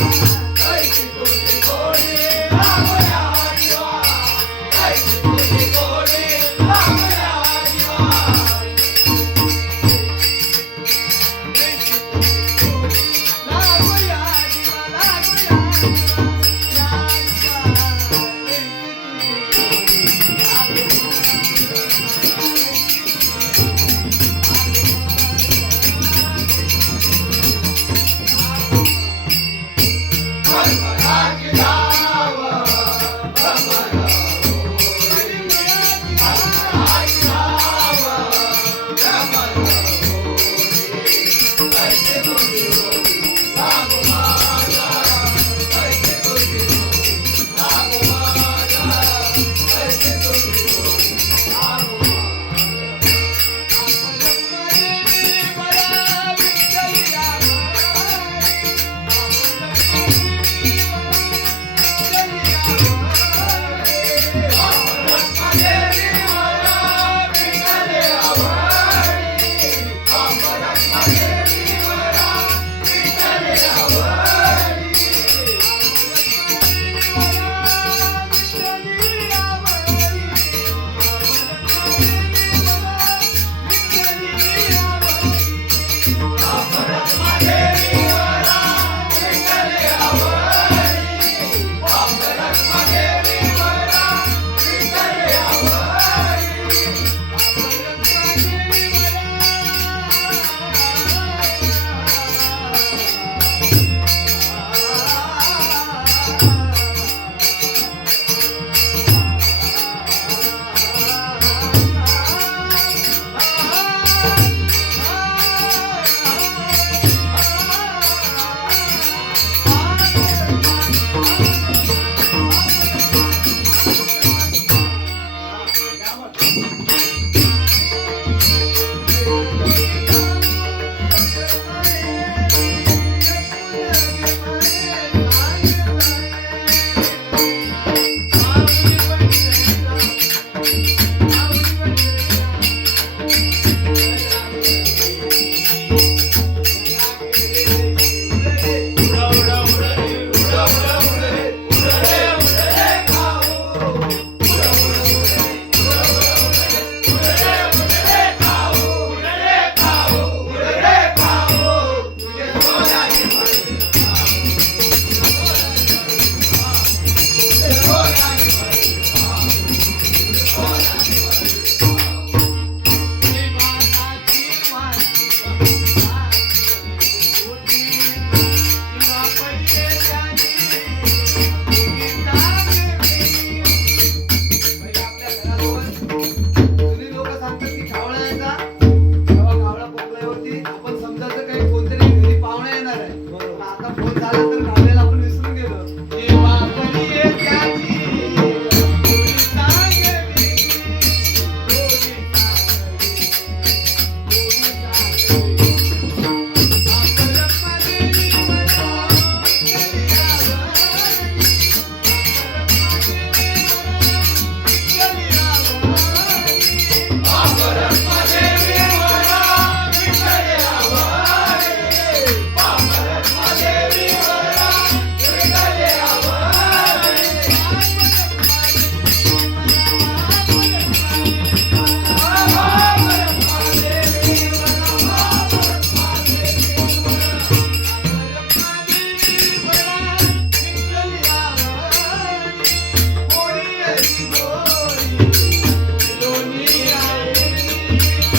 Thank you. आपण विसरून गेलो.